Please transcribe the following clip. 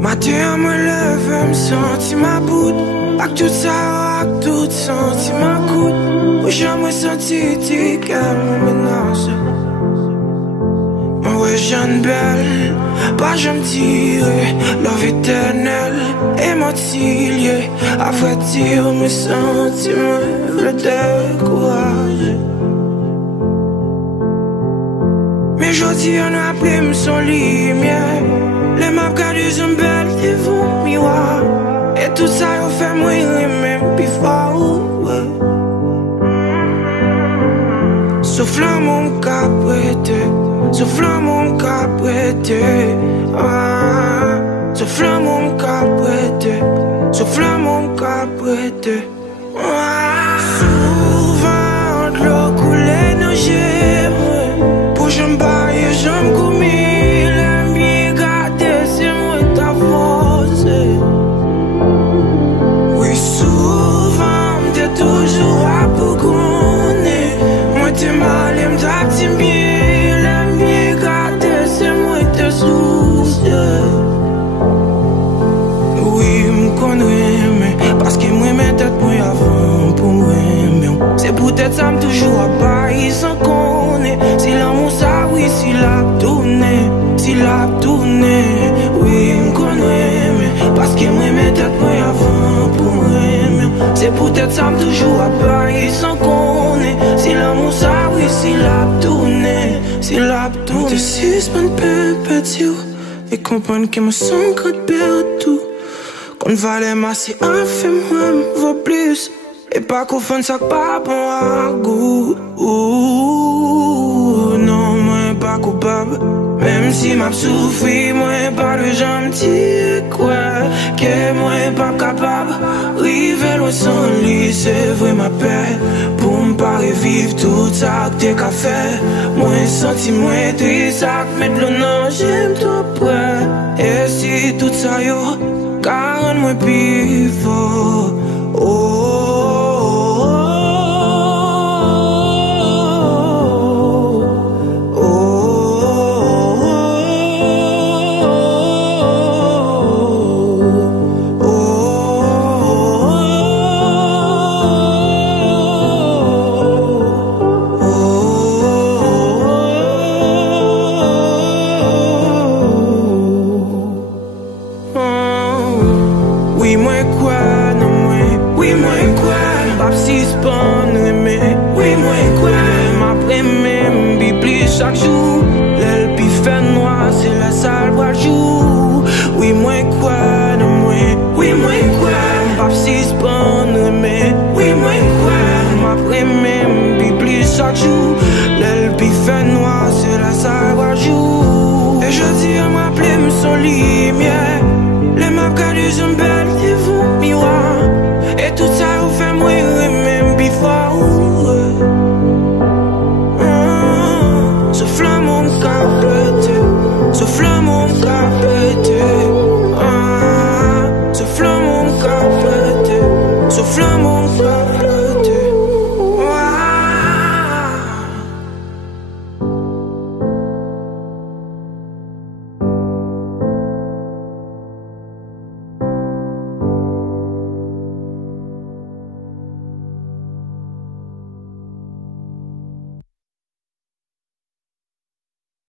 Matin, me lève, me senti ma bout. Ak tout ça, ak tout senti ma coûte. Ou jamais senti qu'elle me menace. Ouais, jeune belle, pas je me dirais love éternelle et m'attirer. À vrai dire, mes sentiments me découragent. Mais j'ose on a appelé son lumière. Les maps gardent une belle devant miroir. Et tout ça, on fait mourir même plus fort. Souffle mon caprété, souffle mon caprété. Souffle mon caprété, souffle mon caprété. Souvent, de l'eau coulée nos gemmes. Pour je me baille, je me commets. Toujours à Bougonner. Moi t'es mal et m't'as t'es bien. L'aime bien garder, c'est moi te soucier. Oui, m'connais, mais parce que moi mes têtes moi avant pour moi. C'est peut-être ça toujours à bailler sans connaître. Si l'amour ça, oui, si l'a tourné. Si l'a tourné, oui, m'connais, mais parce que moi mes têtes moi avant pour moi. C'est peut-être ça toujours à bailler sans connaître. Si l'amour ça, oui, si l'a tourné. Si l'a tourné. Te suspendre perpétuel et comprendre que me sens quand perdu. Qu'on valait ma si un fait moi vaut plus. Et pas qu'au fond ça pas bon à goût. Non, moi pas coupable. Même si m'a souffri, moi pas de gentil. Quoi, que moi pas capable. River loin sans lit, c'est vrai ma paix. Pour m'pas revivre tout ça que t'es qu'à faire. Moi senti, moi triste, mais de l'eau non, j'aime trop près. Et si tout ça yo, car moi pivot.